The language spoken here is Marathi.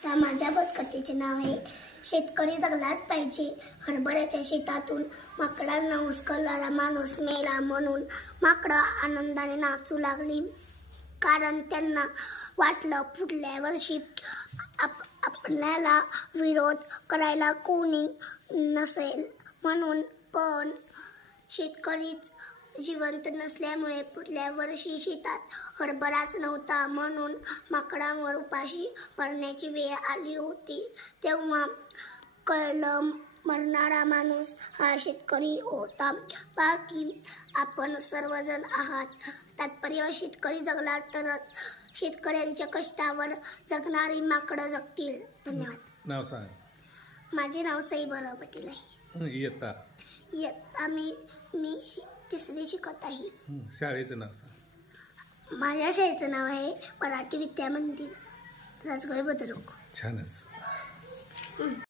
माझ्या पथकथेचे नाव आहे शेतकरी जगलाच पाहिजे. हरभऱ्याच्या शेतातून माकडांना हुसकवणारा माणूस मेला म्हणून माकडं आनंदाने नाचू लागली. कारण त्यांना वाटलं पुढल्या वर्षी आपल्याला विरोध करायला कोणी नसेल म्हणून. पण शेतकरीच जिवंत नसल्यामुळे पुढल्या वर्षी शेतात हरभराच नव्हता म्हणून माकडांवर उपाशी मरण्याची वेळ आली होती. तेव्हा कळलं मरणारा माणूस हा शेतकरी होता. बाकी आपण सर्वजण आहात. तात्पर्य शेतकरी जगला तरच शेतकऱ्यांच्या कष्टावर जगणारी माकडं जगतील. धन्यवाद. नाव सांग. माझे नाव सईबराव पाटील आहे. इयत्ता मी 3री शिकत आहे. शाळेचं नाव सांग. माझ्या शाळेचं नाव आहे मराठी विद्या मंदिर, राजगड बुद्रुक. छानच.